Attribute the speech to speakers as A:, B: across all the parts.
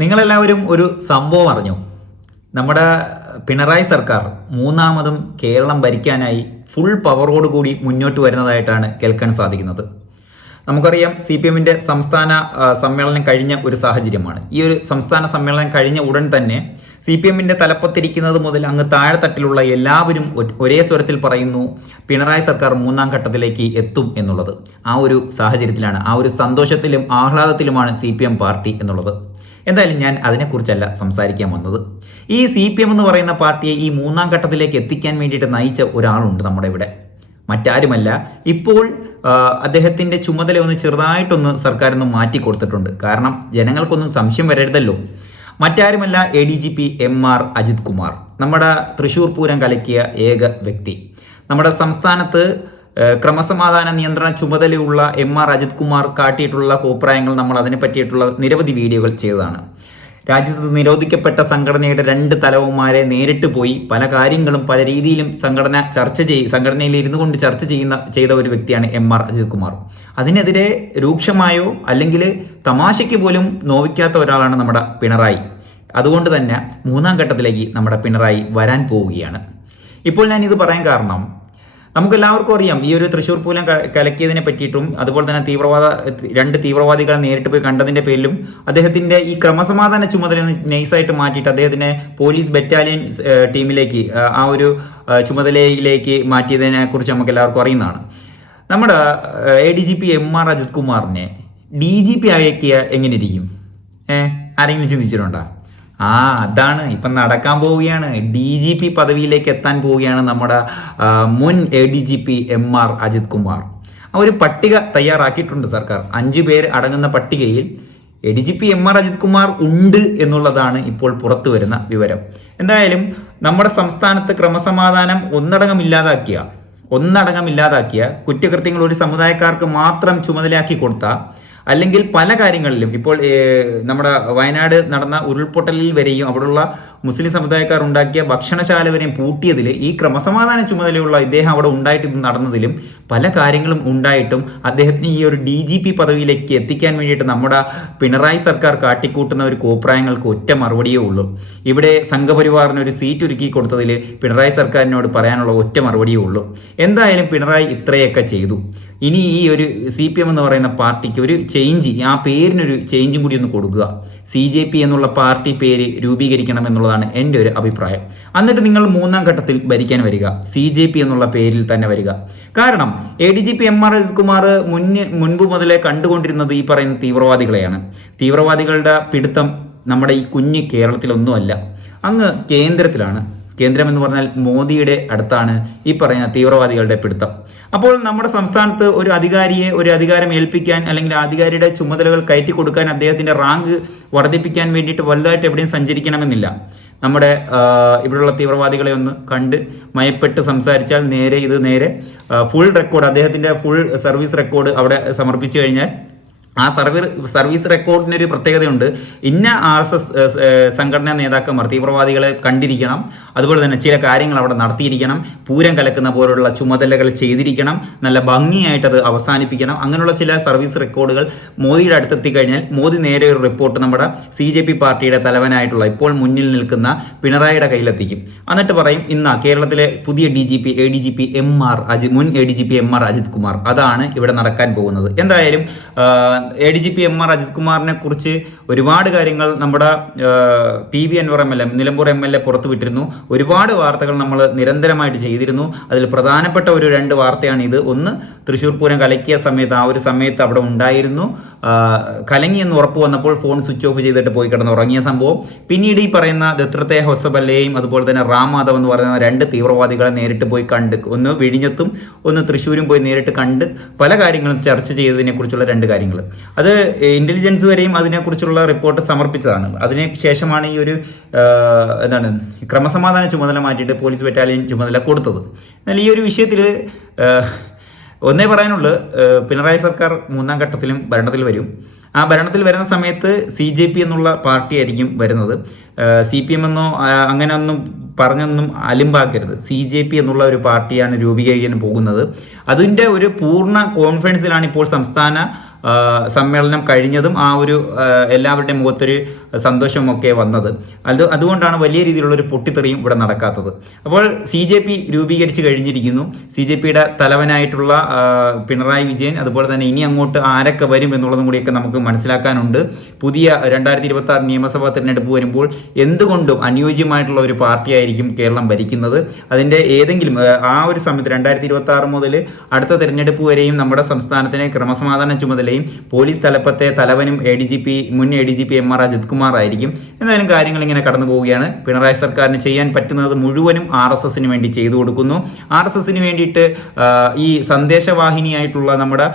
A: നിങ്ങളെല്ലാവരും ഒരു സംഭവം അറിഞ്ഞു? നമ്മുടെ പിണറായി സർക്കാർ മൂന്നാമതും കേരളം ഭരിക്കാനായി ഫുൾ പവറോട് കൂടി മുന്നോട്ട് വരുന്നതായിട്ടാണ് കേൾക്കാൻ സാധിക്കുന്നത്. നമുക്കറിയാം സി പി എമ്മിന്റെ സംസ്ഥാന സമ്മേളനം കഴിഞ്ഞ ഒരു സാഹചര്യമാണ്. ഈ ഒരു സംസ്ഥാന സമ്മേളനം കഴിഞ്ഞ ഉടൻ തന്നെ സി പി എമ്മിന്റെ തലപ്പത്തിരിക്കുന്നത് മുതൽ അങ്ങ് താഴെത്തട്ടിലുള്ള എല്ലാവരും ഒരേ സ്വരത്തിൽ പറയുന്നു പിണറായി സർക്കാർ മൂന്നാം ഘട്ടത്തിലേക്ക് എത്തും എന്നുള്ളത്. ആ ഒരു സാഹചര്യത്തിലാണ് ആ ഒരു സന്തോഷത്തിലും ആഹ്ലാദത്തിലുമാണ് സി പാർട്ടി എന്നുള്ളത്. എന്തായാലും ഞാൻ അതിനെക്കുറിച്ചല്ല സംസാരിക്കാൻ വന്നത്. ഈ സി പി എം എന്ന് പറയുന്ന പാർട്ടിയെ ഈ മൂന്നാം ഘട്ടത്തിലേക്ക് എത്തിക്കാൻ വേണ്ടിയിട്ട് നയിച്ച ഒരാളുണ്ട് നമ്മുടെ ഇവിടെ. മറ്റാരുമല്ല ഇപ്പോൾ അദ്ദേഹത്തിന്റെ ചുമതല ഒന്ന് ചെറുതായിട്ടൊന്ന് സർക്കാരൊന്ന് മാറ്റി കൊടുത്തിട്ടുണ്ട്. കാരണം ജനങ്ങൾക്കൊന്നും സംശയം വരരുതല്ലോ. മറ്റാരുമല്ല A D G P M R Ajith Kumar. നമ്മുടെ തൃശൂർ പൂരം കലക്കിയ ഏക വ്യക്തി. നമ്മുടെ സംസ്ഥാനത്ത് ക്രമസമാധാന നിയന്ത്രണ ചുമതലയുള്ള എം ആർ അജിത് കുമാർ കാട്ടിയിട്ടുള്ള കോപ്രായങ്ങൾ നമ്മൾ അതിനെ പറ്റിയിട്ടുള്ള നിരവധി വീഡിയോകൾ ചെയ്തതാണ്. രാജ്യത്ത് നിരോധിക്കപ്പെട്ട സംഘടനയുടെ രണ്ട് തലവന്മാരെ നേരിട്ട് പോയി പല കാര്യങ്ങളും പല രീതിയിലും സംഘടന ചർച്ച ചെയ് സംഘടനയിൽ ഇരുന്നു കൊണ്ട് ചർച്ച ചെയ്യുന്ന ചെയ്ത ഒരു വ്യക്തിയാണ് എം ആർ അജിത് കുമാർ. അതിനെതിരെ രൂക്ഷമായോ അല്ലെങ്കിൽ തമാശയ്ക്ക് പോലും നോവിക്കാത്ത ഒരാളാണ് നമ്മുടെ പിണറായി. അതുകൊണ്ട് തന്നെ മൂന്നാം ഘട്ടത്തിലേക്ക് നമ്മുടെ പിണറായി വരാൻ പോവുകയാണ്. ഇപ്പോൾ ഞാൻ ഇത് പറയാൻ കാരണം നമുക്ക് എല്ലാവർക്കും അറിയാം. ഈ ഒരു തൃശ്ശൂർ പൂരം കലക്കിയതിനെ പറ്റിയിട്ടും അതുപോലെ തന്നെ തീവ്രവാദ രണ്ട് തീവ്രവാദികളെ നേരിട്ട് പോയി കണ്ടതിന്റെ പേരിലും അദ്ദേഹത്തിന്റെ ഈ ക്രമസമാധാന ചുമതല നൈസായിട്ട് മാറ്റിയിട്ട് അദ്ദേഹത്തിനെ പോലീസ് ബറ്റാലിയൻ ടീമിലേക്ക് ആ, ആ ഒരു ചുമതലയിലേക്ക് മാറ്റിയതിനെ കുറിച്ച് നമുക്ക് എല്ലാവർക്കും അറിയുന്നതാണ്. നമ്മുടെ A D G P M R Ajith കുമാറിനെ ഡി ജി പി ആക്കിയ എങ്ങനെ ഇരിക്കും ഏഹ് ആരെങ്കിലും ചിന്തിച്ചിട്ടുണ്ടോ? ആ അതാണ്. ഇപ്പം നടക്കാൻ പോവുകയാണ്. ഡി ജി പി പദവിയിലേക്ക് എത്താൻ പോവുകയാണ് നമ്മുടെ മുൻ A D G P M R Ajith Kumar. ഒരു പട്ടിക തയ്യാറാക്കിയിട്ടുണ്ട് സർക്കാർ. അഞ്ചു പേർ അടങ്ങുന്ന പട്ടികയിൽ A D G P M R Ajith Kumar ഉണ്ട് എന്നുള്ളതാണ് ഇപ്പോൾ പുറത്തു വരുന്ന വിവരം. എന്തായാലും നമ്മുടെ സംസ്ഥാനത്ത് ക്രമസമാധാനം ഒന്നടങ്കം ഇല്ലാതാക്കിയ ഒന്നടങ്കം ഇല്ലാതാക്കിയ കുറ്റകൃത്യങ്ങൾ ഒരു സമുദായക്കാർക്ക് മാത്രം ചുമതലയാക്കി കൊടുത്ത അല്ലെങ്കിൽ പല കാര്യങ്ങളിലും ഇപ്പോൾ നമ്മുടെ വയനാട് നടന്ന ഉരുൾപൊട്ടലിൽ വരെയും അവിടെയുള്ള മുസ്ലിം സമുദായക്കാർ ഉണ്ടാക്കിയ ഭക്ഷണശാല വരെയും പൂട്ടിയതിൽ ഈ ക്രമസമാധാന ചുമതലയുള്ള ഇദ്ദേഹം അവിടെ ഉണ്ടായിട്ട് ഇത് നടന്നതിലും പല കാര്യങ്ങളും ഉണ്ടായിട്ടും അദ്ദേഹത്തിന് ഈ ഒരു ഡി ജി പി പദവിയിലേക്ക് എത്തിക്കാൻ വേണ്ടിയിട്ട് നമ്മുടെ പിണറായി സർക്കാർ കാട്ടിക്കൂട്ടുന്ന ഒരു കോപ്രായങ്ങൾക്ക് ഒറ്റ മറുപടിയേ ഉള്ളൂ. ഇവിടെ സംഘപരിവാറിന് ഒരു സീറ്റ് ഒരുക്കി കൊടുത്തതിൽ പിണറായി സർക്കാരിനോട് പറയാനുള്ള ഒറ്റ മറുപടിയേ ഉള്ളൂ. എന്തായാലും പിണറായി ഇത്രയൊക്കെ ചെയ്തു. ഇനി ഈ ഒരു സി പി എം എന്ന് പറയുന്ന പാർട്ടിക്ക് ഒരു ചേഞ്ച് ആ പേരിനൊരു ചേഞ്ചും കൂടി ഒന്ന് കൊടുക്കുക. സി ജെ പി എന്നുള്ള പാർട്ടി പേര് രൂപീകരിക്കണം എന്നുള്ളതാണ് എന്റെ ഒരു അഭിപ്രായം. എന്നിട്ട് നിങ്ങൾ മൂന്നാം ഘട്ടത്തിൽ ഭരിക്കാൻ വരിക. സി ജെ പി എന്നുള്ള പേരിൽ തന്നെ വരിക. കാരണം A D G P M R Kumar മുന്ന് മുൻപ് മുതലേ കണ്ടുകൊണ്ടിരുന്നത് ഈ പറയുന്ന തീവ്രവാദികളെയാണ്. തീവ്രവാദികളുടെ പിടുത്തം നമ്മുടെ ഈ കുഞ്ഞ് കേരളത്തിലൊന്നുമല്ല. അങ്ങ് കേന്ദ്രത്തിലാണ്. കേന്ദ്രം എന്ന് പറഞ്ഞാൽ മോദിയുടെ അടുത്താണ് ഈ പറയുന്ന തീവ്രവാദികളുടെ പിടുത്തം. അപ്പോൾ നമ്മുടെ സംസ്ഥാനത്ത് ഒരു അധികാരിയെ ഒരു അധികാരം ഏൽപ്പിക്കാൻ അല്ലെങ്കിൽ അധികാരിയുടെ ചുമതലകൾ കയറ്റി കൊടുക്കാൻ അദ്ദേഹത്തിന്റെ റാങ്ക് വർദ്ധിപ്പിക്കാൻ വേണ്ടിയിട്ട് വലുതായിട്ട് എവിടെയും സഞ്ചരിക്കണമെന്നില്ല. നമ്മുടെ ഇവിടെയുള്ള തീവ്രവാദികളെ ഒന്ന് കണ്ട് മയപ്പെട്ട് സംസാരിച്ചാൽ നേരെ ഇത് നേരെ ഫുൾ റെക്കോർഡ് അദ്ദേഹത്തിന്റെ ഫുൾ സർവീസ് റെക്കോർഡ് അവിടെ സമർപ്പിച്ചു കഴിഞ്ഞാൽ ആ സർവീസ് സർവീസ് റെക്കോർഡിന് ഒരു പ്രത്യേകതയുണ്ട്. ഇന്ന ആർ എസ് എസ് സംഘടനാ നേതാക്കന്മാർ തീവ്രവാദികളെ കണ്ടിരിക്കണം. അതുപോലെ തന്നെ ചില കാര്യങ്ങൾ അവിടെ നടത്തിയിരിക്കണം. പൂരം കലക്കുന്ന പോലുള്ള ചുമതലകൾ ചെയ്തിരിക്കണം. നല്ല ഭംഗിയായിട്ട് അത് അവസാനിപ്പിക്കണം. അങ്ങനെയുള്ള ചില സർവീസ് റെക്കോർഡുകൾ മോദിയുടെ അടുത്തെത്തി കഴിഞ്ഞാൽ മോദി നേരെ ഒരു റിപ്പോർട്ട് നമ്മുടെ സി ജെ പി പാർട്ടിയുടെ തലവനായിട്ടുള്ള ഇപ്പോൾ മുന്നിൽ നിൽക്കുന്ന പിണറായിയുടെ കയ്യിലെത്തിക്കും. എന്നിട്ട് പറയും ഇന്ന കേരളത്തിലെ പുതിയ D G P A D G P M R Ajith മുൻ A D G P M R Ajith Kumar. അതാണ് ഇവിടെ നടക്കാൻ പോകുന്നത്. എന്തായാലും A D G P M R Ajith കുമാറിനെ കുറിച്ച് ഒരുപാട് കാര്യങ്ങൾ നമ്മുടെ P V Anvar M L A Nilambur M L A പുറത്തു വിട്ടിരുന്നു. ഒരുപാട് വാർത്തകൾ നമ്മൾ നിരന്തരമായിട്ട് ചെയ്തിരുന്നു. അതിൽ പ്രധാനപ്പെട്ട ഒരു രണ്ട് വാർത്തയാണ് ഇത്. ഒന്ന് തൃശ്ശൂർ പൂരം കലക്കിയ സമയത്ത് ആ ഒരു സമയത്ത് അവിടെ ഉണ്ടായിരുന്നു. കലങ്ങി എന്ന് ഉറപ്പ് വന്നപ്പോൾ ഫോൺ സ്വിച്ച് ഓഫ് ചെയ്തിട്ട് പോയി കിടന്ന് ഉറങ്ങിയ സംഭവം. പിന്നീട് ഈ പറയുന്ന ദത്രത്തെ ഹൊസബല്ലയെയും അതുപോലെ തന്നെ റാം മാധവ് എന്ന് പറയുന്ന രണ്ട് തീവ്രവാദികളെ നേരിട്ട് പോയി കണ്ട് ഒന്ന് വിഴിഞ്ഞത്തും ഒന്ന് തൃശ്ശൂരും പോയി നേരിട്ട് കണ്ട് പല കാര്യങ്ങളും ചർച്ച ചെയ്തതിനെ കുറിച്ചുള്ള രണ്ട് കാര്യങ്ങൾ. അത് ഇന്റലിജൻസ് വരെയും അതിനെക്കുറിച്ചുള്ള റിപ്പോർട്ട് സമർപ്പിച്ചതാണ്. അതിന് ശേഷമാണ് ഈ ഒരു എന്താണ് ക്രമസമാധാന ചുമതല മാറ്റിയിട്ട് പോലീസ് ബറ്റാലിയൻ ചുമതല കൊടുത്തത്. എന്നാൽ ഈ ഒരു വിഷയത്തിൽ ഒന്നേ പറയാനുള്ളൂ പിണറായി സർക്കാർ മൂന്നാം ഘട്ടത്തിലും ഭരണത്തിൽ വരും. ആ ഭരണത്തിൽ വരുന്ന സമയത്ത് സി ജെ പി എന്നുള്ള പാർട്ടി ആയിരിക്കും വരുന്നത്. സി പി എം എന്നോ അങ്ങനെ ഒന്നും പറഞ്ഞൊന്നും അലിമ്പാക്കരുത്. സി ജെ പി എന്നുള്ള ഒരു പാർട്ടിയാണ് രൂപീകരിക്കാൻ പോകുന്നത്. അതിന്റെ ഒരു പൂർണ കോൺഫിഡൻസിലാണ് ഇപ്പോൾ സംസ്ഥാന സമ്മേളനം കഴിഞ്ഞതും ആ ഒരു എല്ലാവരുടെയും മുഖത്തൊരു സന്തോഷമൊക്കെ വന്നത്. അത് അതുകൊണ്ടാണ് വലിയ രീതിയിലുള്ള ഒരു പൊട്ടിത്തെറിയും ഇവിടെ നടക്കാത്തത്. അപ്പോൾ സി ജെ പി രൂപീകരിച്ച് കഴിഞ്ഞിരിക്കുന്നു. സി ജെ പിയുടെ തലവനായിട്ടുള്ള പിണറായി വിജയൻ അതുപോലെ തന്നെ ഇനി അങ്ങോട്ട് ആരൊക്കെ വരും എന്നുള്ളതും കൂടിയൊക്കെ നമുക്ക് മനസ്സിലാക്കാനുണ്ട്. പുതിയ രണ്ടായിരത്തി ഇരുപത്തി ആറ് നിയമസഭാ തിരഞ്ഞെടുപ്പ് വരുമ്പോൾ എന്തുകൊണ്ടും അനുയോജ്യമായിട്ടുള്ള ഒരു പാർട്ടിയായിരിക്കും കേരളം ഭരിക്കുന്നത്. അതിന്റെ ഏതെങ്കിലും ആ, ഒരു സമയത്ത് രണ്ടായിരത്തി ഇരുപത്തി ആറ് മുതൽ അടുത്ത തിരഞ്ഞെടുപ്പ് വരെയും നമ്മുടെ സംസ്ഥാനത്തിന് ക്രമസമാധാന ചുമതലയും പോലീസ് തലപ്പത്തെ തലവനും എ ഡി ജി പി മുൻ A D G P M R Ajith Kumar ആയിരിക്കും. എന്തായാലും കാര്യങ്ങൾ ഇങ്ങനെ കടന്നു പോവുകയാണ്. പിണറായി സർക്കാരിന് ചെയ്യാൻ പറ്റുന്നത് മുഴുവനും ആർ എസ് എസിന് വേണ്ടി ചെയ്തു കൊടുക്കുന്നു. ആർ എസ് എസിന് വേണ്ടിയിട്ട് ഈ സന്ദേശവാഹിനിയായിട്ടുള്ള നമ്മുടെ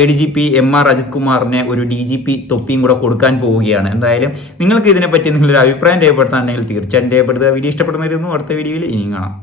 A: A D G P M R Ajith കുമാറിനെ ഒരു ഡി ജി പി തൊപ്പിയും കൂടെ കൊടുക്കാൻ പോവുകയാണ്. എന്തായാലും നിങ്ങൾക്ക് ഇതിനെപ്പറ്റി നിങ്ങളൊരു അഭിപ്രായം രേഖപ്പെടുത്താണെങ്കിൽ തീർച്ചയായും രേഖപ്പെടുത്തുക. വീഡിയോ ഇഷ്ടപ്പെടുന്നവരൊന്നും അടുത്ത വീഡിയോയിൽ ഇനിയും കാണാം.